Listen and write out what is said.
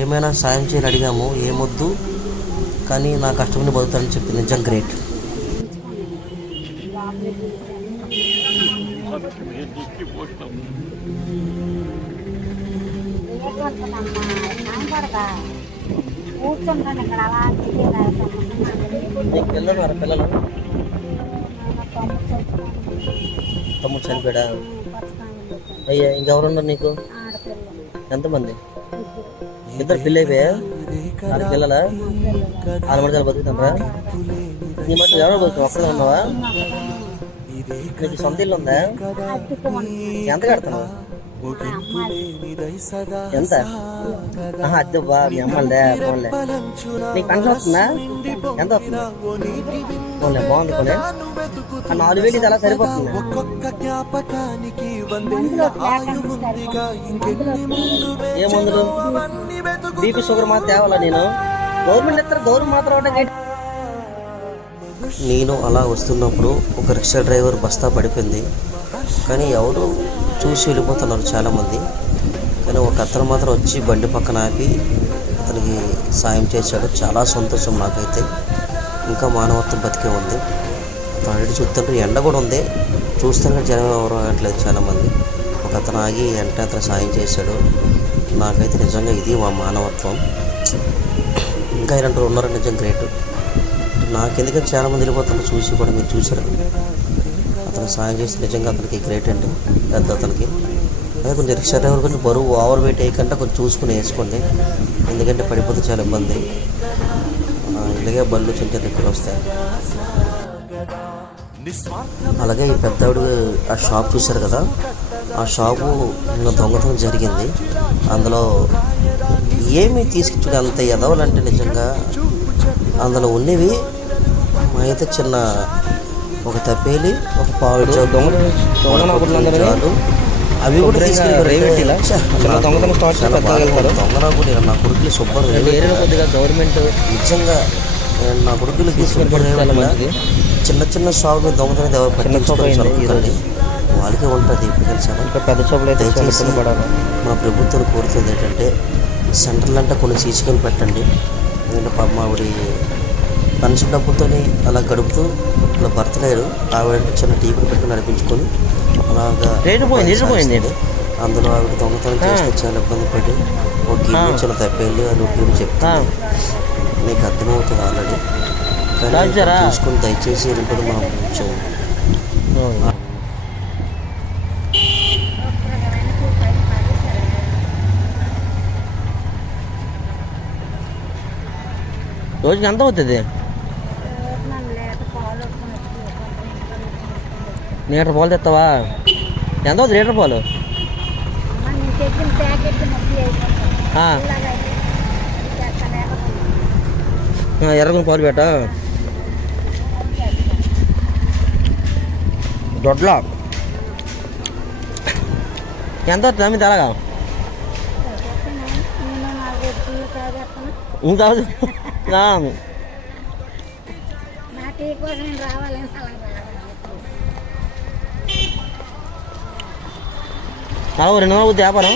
ఏమైనా సాయం చేయాలి అడిగాము, ఏమొద్దు కానీ నా కష్టమని బతుకుతానని చెప్పింది. నిజం గ్రేట్. పిల్లలు తమ్ముడు చనిపోయాడా? అయ్యా, ఇంకెవరున్నారు నీకు? ఎంతమంది? ఇద్దరు పిల్ల అయిపోయా? 6 పిల్లలా? 6 మధ్యలో బతుకుతారా? నీ మధ్య ఎవరో బతుకుతావు? ఒక్కడే ఉన్నావా? నీకు సొంత ఇల్లు ఉందా? ఎంత కడతావు? ఎంత? అద్దెవ్వా, మీ అమ్మలే ఫోన్లే. నీకు పెన్షన్ వస్తుందా? ఎంత వస్తుంది? ఫోన్లే బాగుంది. ఫోన్లే 4,000 ఇది అలా సరిపోతుంది. ఏ మందులు? బీపీ షుగర్ మాత్రం తేవాలా? నేను గవర్నమెంట్ ఇస్తారు, గవర్నమెంట్ మాత్రం ఒకటే. నేను అలా వస్తున్నప్పుడు ఒక రిక్షా డ్రైవర్ బస్తా పడిపోయింది, కానీ ఎవరు చూసి వెళ్ళిపోతున్నారు చాలామంది. కానీ ఒక అతను మాత్రం వచ్చి బండి పక్కన ఆపి అతనికి సాయం చేశాడు. చాలా సంతోషం నాకైతే. ఇంకా మానవత్వం బతికే ఉంది. అటు చూస్తుంటే ఎండ కూడా ఉంది, చూస్తుంటే జనం ఎవరు ఆగట్లేదు చాలామంది. ఒక అతను ఆగి వెంటనే అతను సాయం చేశాడు. నాకైతే నిజంగా ఇది మా మానవత్వం. ఇంకా ఇలాంటి ఉన్నారు, నిజం గ్రేట్. నాకెందుకంటే చాలామంది వెళ్ళిపోతున్నారు చూసి కూడా. మీరు చూసారు, అతను సాయం చేసి నిజంగా అతనికి గ్రేట్ అండి. పెద్ద అతనికి అదే కొంచెం రిక్షా డ్రైవర్ కొంచెం బరువు ఓవర్ వెయిట్ అయ్యకంటే కొంచెం చూసుకుని వేసుకోండి, ఎందుకంటే పడిపోతే చాలా ఇబ్బంది. ఇలాగే బళ్ళు చిన్న చిన్న ఎక్కడ వస్తాయి. అలాగే ఈ పెద్దవాడు ఆ షాప్ చూశారు కదా, ఆ షాపు దొంగతనం జరిగింది. అందులో ఏమీ తీసుకొచ్చుడు అంత ఎదవలంటే నిజంగా అందులో ఉన్నవి మా అయితే చిన్న ఒక తప్పేలి, ఒక పావు దొంగలు, అవి కూడా తీసుకెళ్ళి దొంగనాకు నా కొడుకులు సూపర్. కొద్దిగా గవర్నమెంట్ నిజంగా నా కొడుకులకి చిన్న చిన్న షాపు దొంగతనం పట్టించుకోండి, వాళ్ళకే ఉంటుంది. ఇప్పుడు పెద్ద షాపులు అయితే మా ప్రభుత్వం కోరుతుంది ఏంటంటే సెంటర్లు అంటే కొన్ని సీసీకెళ్ళి పెట్టండి. ఎందుకంటే పాప ఆవిడ మనిషి డబ్బుతో అలా గడుపుతూ ఇలా బర్త్డేడు ఆవిడ చిన్న టీవీని పెట్టుకుని నడిపించుకొని అలాగా పోయింది. అందులో ఆవిడ దొంగతనం చేస్తే చాలా ఇబ్బంది పడి ఒక గిన్నె చిన్న తప్పేళ్ళు అని టీవీ చెప్తాను. నీకు అర్థమవుతుంది ఆల్రెడీ, కానీ చూసుకొని దయచేసి వెళ్ళిపోయి మా కొంచెం రోజుకి ఎంత అవుతుంది? లీటర్ పాలు తెస్తావా? ఎంత అవుతుంది లీటర్ పాలు? ఎర్రగుని పాలు పెట్ట దొడ్లో ఎంత అవుతుంది అమ్మి తెలగా? ఇంకా అలా 200 వ్యాపారం